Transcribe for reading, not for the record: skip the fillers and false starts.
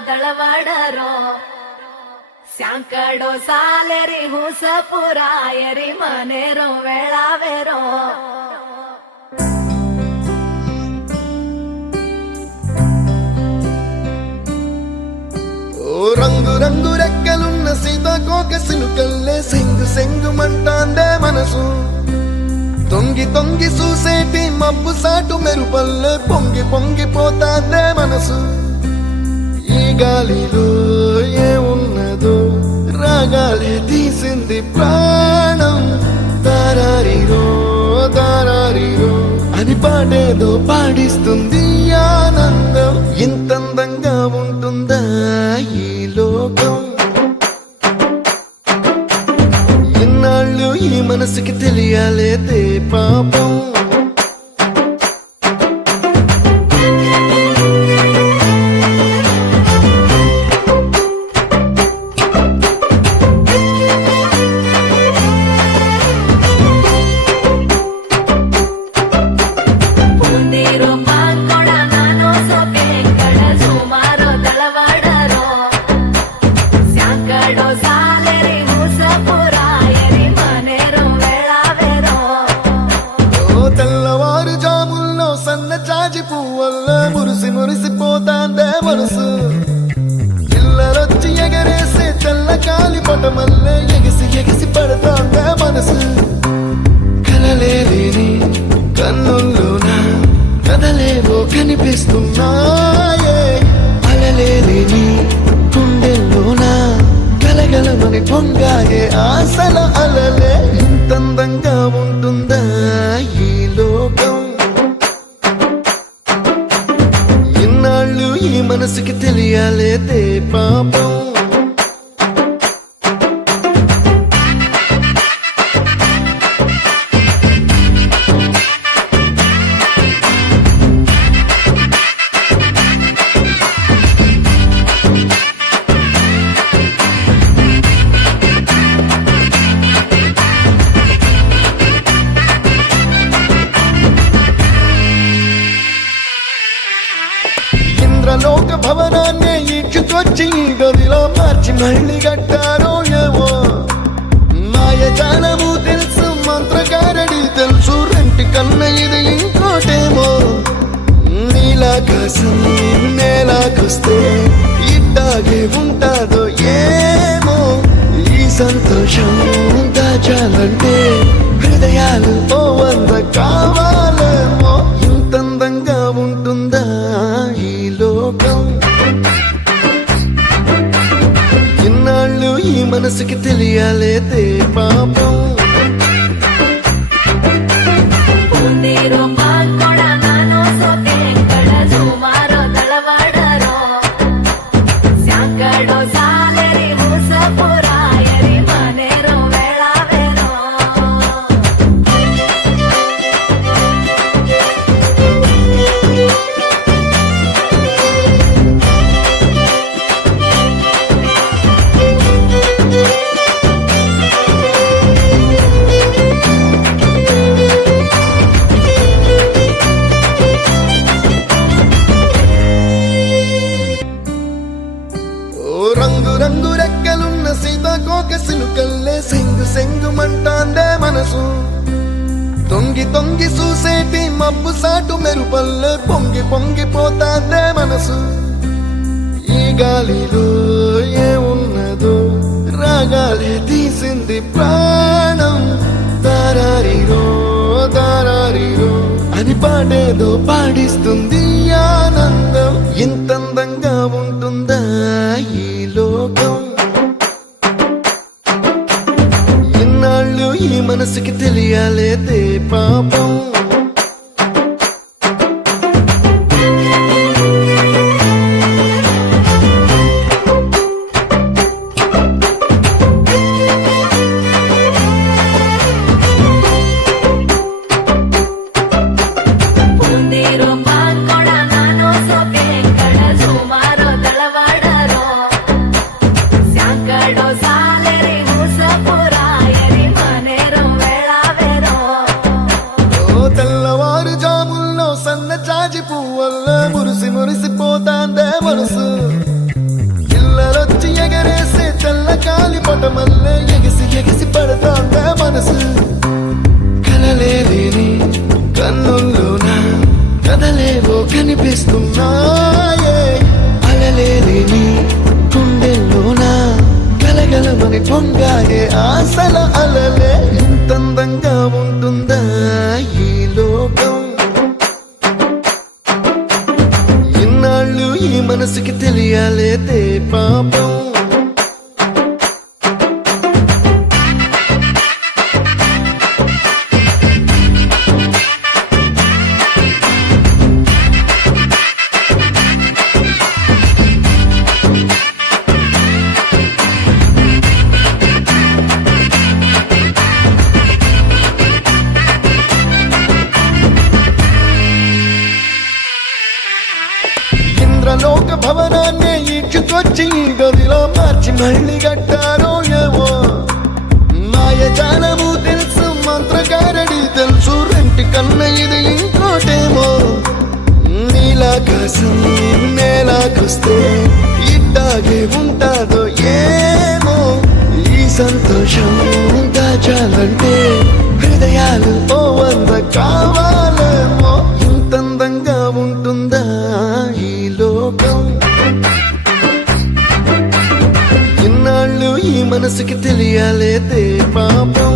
దళవాడరో శాంకడో సాలెరి హూసపురాయరి మనేరో వేళావేరో రంగు రంగు రెక్కలున్న సీతాకోక సినుకల్లే సెంగు సెంగు మంటాందే మనసు తొంగి తొంగి చూసేటి మబ్బు సాటు మెరుపల్లే పొంగి పొంగిపోతాందే మనసు ఈ గాలిలో ఏమున్నదో రాగాలే తీసింది ప్రాణం దారారిరో దారారిరో అని పాడేదో పాడిస్తుంది ఆనందం ఇంతందంగా ఉంటుందా ఈ లోకం ఇన్నాళ్ళు ఈ మనసుకి తెలియాలేదే పాపం మురిసిపోతాందే మనసు పిల్లలొచ్చి ఎగరేసే తెల్ల కాలి పటమల్లే ఎగిసి ఎగిసి పడతాందే మనసు కలలేని కన్నుల్లోన కదలేవో కనిపిస్తున్నాయే అలలేని గుండెల్లోన గలగలమని పొంగాయే ఆశల అలలే ఇంతందంగా ఉంటుందా ఈ లోకం ఈ మనసుకి తెలియాలేదే పాపం లోక భవనాన్ని ఈడ్చుకొచ్చి గదిలో మార్చి మళ్ళీ కట్టారో ఏమో మాయజాలము తెలుసు మంత్రగారడి తెలుసు రెంటి కన్న ఇది ఇంకోటేమో నీలాకాశం నేలాకొస్తే ఇట్టాగే ఉంటాదో ఏమో ఈ సంతోషం దాచాలంటే హృదయాలు ఓ వంద కావాలేమో ఇంతందంగా ఉంటుందా లోకం ఇన్నాళ్ళు ఈ మనసుకి తెలియాలేదే పాపం రంగు రంగు రెక్కలున్న సీతాకోక సినుకల్లే సెంగు సెంగు మంటాందే మనసు తొంగి తొంగి చూసేటి మబ్బు సాటు మెరుపల్లే పొంగి పొంగిపోతాందే మనసు ఈ గాలిలో ఏమున్నదో రాగాలే తీసింది ప్రాణం దారారిరో దారారిరో అని పాడేదో పాడిస్తుంది ఆనందం ఇంతందంగా ఉంటుందా ఈ లోకం ఇన్నాళ్ళు ఈ మనసుకి తెలియాలేదే పాపం Zumaro పాట మల్లె ఎగిసి ఎగిసి పడతాందే మనసు కలలేని కన్నుల్లోన కదలేవో కనిపిస్తున్నాయే అలలేని గుండెల్లోన గలగలమని పొంగాయే ఆశల అలలే ఇంతందంగా ఉంటుందా ఈ లోకం ఇన్నాళ్ళు ఈ మనసుకి తెలియాలేదే పాపం ఇంద్రలోక భవనాన్ని ఈడ్చుకొచ్చి ఈ గదిలో మార్చి మళ్ళీ కట్టారో ఏమో మాయజాలము తెలుసు మంత్రకారడి తెలుసు రెంటి కన్న ఇది ఇంకోటేమో నీలాకాశం నేలాకొస్తే ఇట్టాగే ఉంటాదో ఏమో ఈ సంతోషం దాచాలంటే హృదయాలు ఓ వంద కావాలేమో ఇంతందంగా ఉంటుందా ఈ లోకం ఇన్నాళ్ళు ఈ మనసుకి తెలియాలేదే పాపం